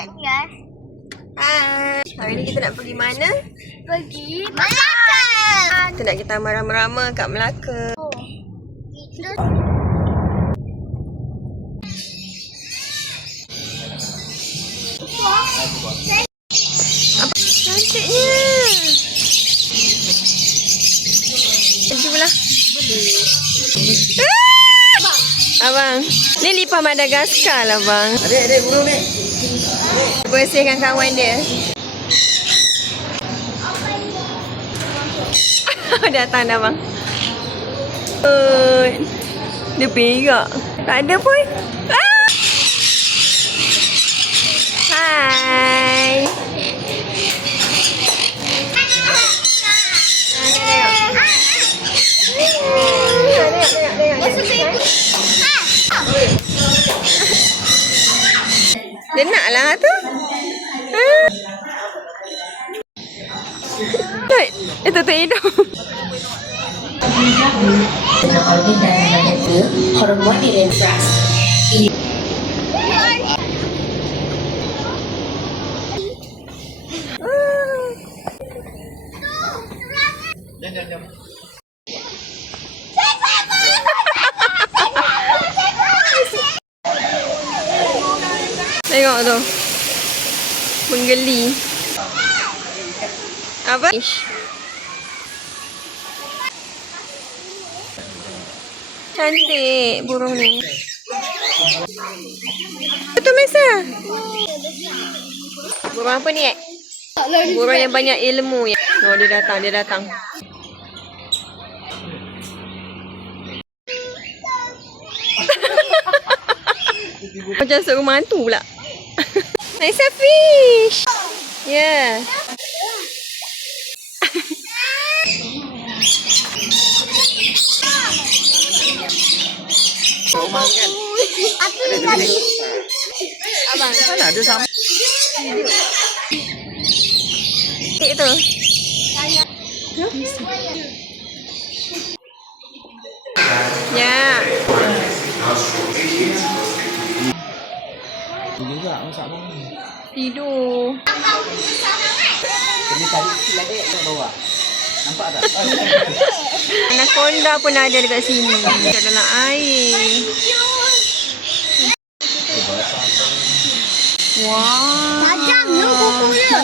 Hai. Hari ni kita nak pergi mana? Pergi makan. Kita nak kita ramai-ramai kat Melaka. Apa cantiknya. Jumlah. Abang, ni lipah Madagaskar lah bang. Adik, burung ni. Bersihkan kawan dia. Datang dah bang. Dia perak. Tak ada pun. Hai. Dia nak lah tu. Itu tu hidung. Organ darah negatif, hormon direpress. Tengok tu. Menggeli. Apa? Cantik burung ni. Betul Mesa? Burung apa ni? Burung yang banyak ilmu ya. Oh, dia datang. Macam masuk rumah hantu pula. Nice fish. Yeah. Rumah kan? Abang, Mana ada sama? itu. Ya. Juga masak mana? Tidur. Kena cari sikit lah dek, tak bawa. Nampak tak? Anaconda pun ada dekat sini. Dekat dalam air. Wah. Tajam tu kuku dia.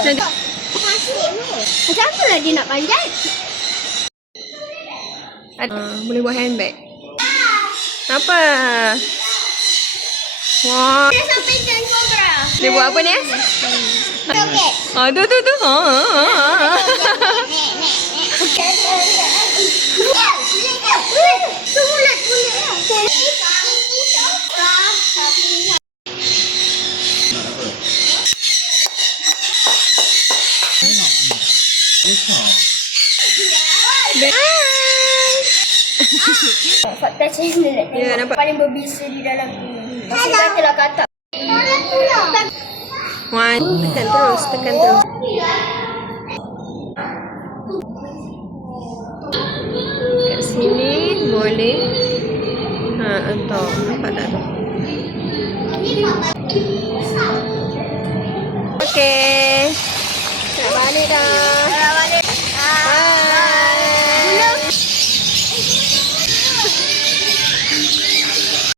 Macam mana lah dia nak panjat? Boleh buat handbag. Apa? Wah. Dia sampai dan cobra. Dia buat apa ni? Roket. Tu. Semulat punya. Fakta channel nak Ya, nampak. paling berbisa di dalam ni. Masih katalah kata. Wah, tekan terus. Kat sini boleh. Entah. Nampak tak tu?